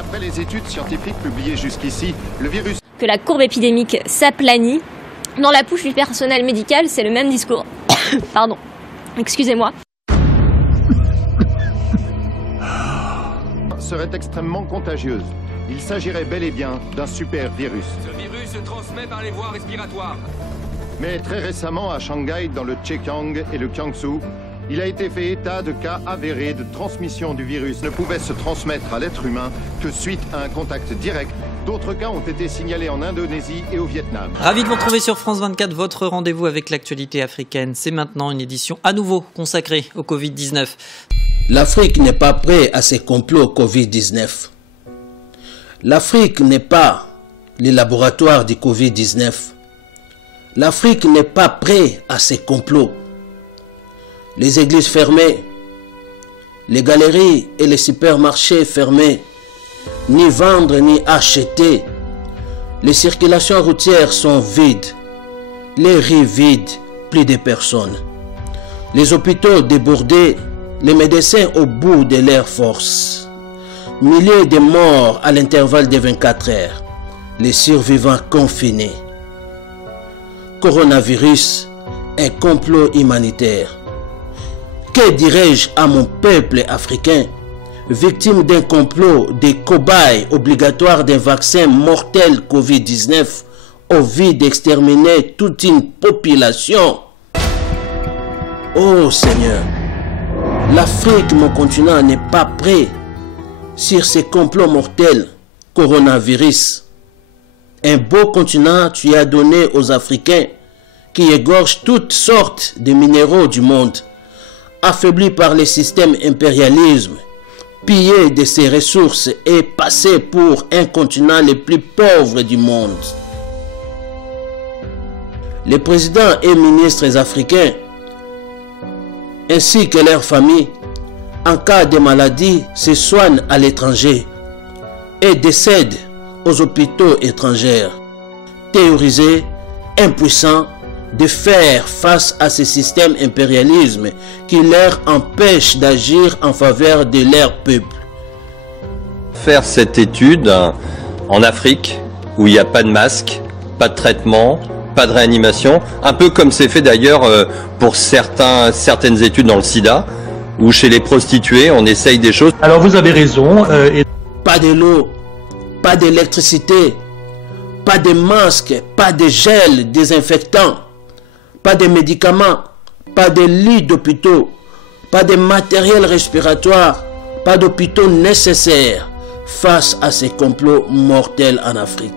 D'après les études scientifiques publiées jusqu'ici, le virus... Que la courbe épidémique s'aplanit. Dans la bouche du personnel médical, c'est le même discours. Pardon. Excusez-moi. ...serait extrêmement contagieuse. Il s'agirait bel et bien d'un super virus. Ce virus se transmet par les voies respiratoires. Mais très récemment, à Shanghai, dans le Zhejiang et le Jiangsu, il a été fait état de cas avérés de transmission du virus. Ne pouvait se transmettre à l'être humain que suite à un contact direct. D'autres cas ont été signalés en Indonésie et au Vietnam. Ravi de vous retrouver sur France 24, votre rendez-vous avec l'actualité africaine. C'est maintenant une édition à nouveau consacrée au Covid-19. L'Afrique n'est pas prête à ces complots Covid-19. L'Afrique n'est pas les laboratoires du Covid-19. L'Afrique n'est pas prête à ces complots. Les églises fermées, les galeries et les supermarchés fermés, ni vendre ni acheter. Les circulations routières sont vides, les rues vides, plus de personnes. Les hôpitaux débordés, les médecins au bout de leurs forces. Milliers de morts à l'intervalle de 24 heures. Les survivants confinés. Coronavirus, un complot humanitaire. Que dirais-je à mon peuple africain, victime d'un complot des cobayes obligatoires d'un vaccin mortel Covid-19 au vide d'exterminer toute une population? Oh Seigneur, l'Afrique, mon continent, n'est pas prêt sur ces complots mortels coronavirus. Un beau continent tu as donné aux Africains qui égorgent toutes sortes de minéraux du monde, affaiblis par le système impérialisme, pillés de ses ressources et passés pour un continent le plus pauvre du monde. Les présidents et ministres africains ainsi que leurs familles, en cas de maladie, se soignent à l'étranger et décèdent aux hôpitaux étrangers, théorisés, impuissants de faire face à ce système impérialisme qui leur empêche d'agir en faveur de leur peuple. Faire cette étude en Afrique où il n'y a pas de masque, pas de traitement, pas de réanimation, un peu comme c'est fait d'ailleurs pour certaines études dans le sida, où chez les prostituées on essaye des choses. Alors vous avez raison. Pas de l'eau, pas d'électricité, pas de masques, pas de gel désinfectant, pas de médicaments, pas de lits d'hôpitaux, pas de matériel respiratoire, pas d'hôpitaux nécessaires face à ces complots mortels en Afrique.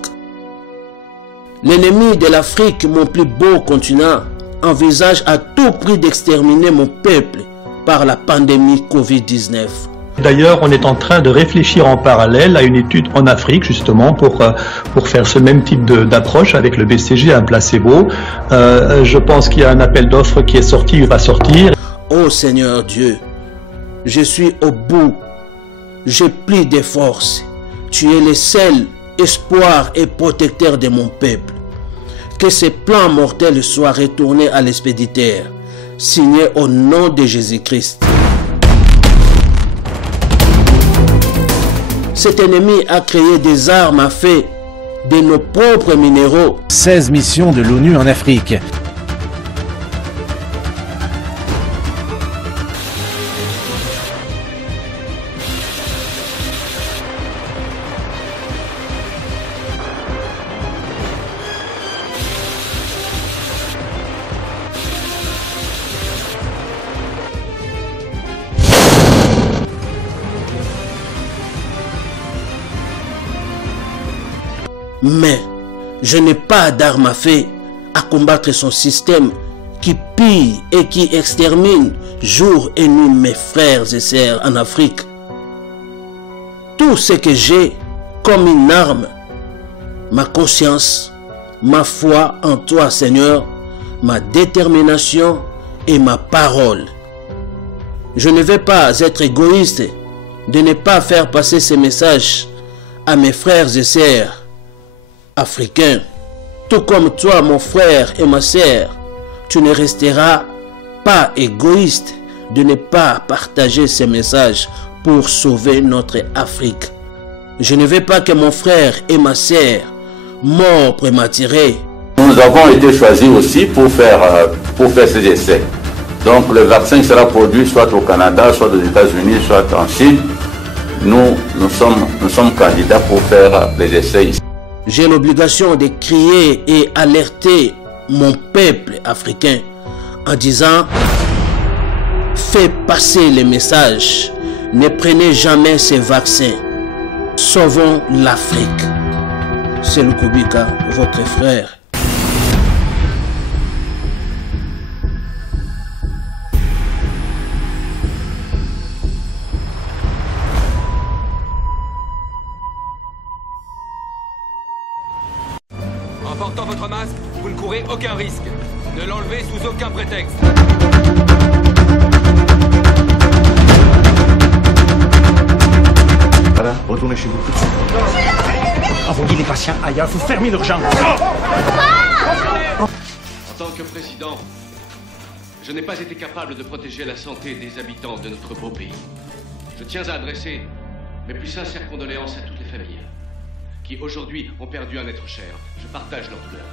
L'ennemi de l'Afrique, mon plus beau continent, envisage à tout prix d'exterminer mon peuple par la pandémie Covid-19. D'ailleurs, on est en train de réfléchir en parallèle à une étude en Afrique, justement, pour faire ce même type d'approche avec le BCG, un placebo. Je pense qu'il y a un appel d'offres qui est sorti, il va sortir. Oh Seigneur Dieu, je suis au bout, j'ai plus de force. Tu es le seul espoir et protecteur de mon peuple. Que ces plans mortels soient retournés à l'expéditeur, signé au nom de Jésus-Christ. Cet ennemi a créé des armes à feu de nos propres minéraux. 16 missions de l'ONU en Afrique. Mais je n'ai pas d'arme à feu à combattre son système qui pille et qui extermine jour et nuit mes frères et sœurs en Afrique. Tout ce que j'ai comme une arme, ma conscience, ma foi en toi Seigneur, ma détermination et ma parole. Je ne vais pas être égoïste de ne pas faire passer ces messages à mes frères et sœurs africains. Tout comme toi, mon frère et ma sœur, tu ne resteras pas égoïste de ne pas partager ces messages pour sauver notre Afrique. Je ne veux pas que mon frère et ma sœur morts prématurés. Nous avons été choisis aussi pour faire ces essais. Donc le vaccin sera produit soit au Canada, soit aux États-Unis, soit en Chine. Nous sommes candidats pour faire les essais ici. J'ai l'obligation de crier et alerter mon peuple africain en disant: faites passer les messages, ne prenez jamais ces vaccins, sauvons l'Afrique. C'est le Kobika, votre frère. En portant votre masque, vous ne courez aucun risque. Ne l'enlevez sous aucun prétexte. Voilà, retournez chez vous tout de suite. Envoyez les patients ailleurs, faut fermer l'urgence. En tant que président, je n'ai pas été capable de protéger la santé des habitants de notre beau pays. Je tiens à adresser mes plus sincères condoléances à toutes les familles qui aujourd'hui ont perdu un être cher. Je partage leur douleur.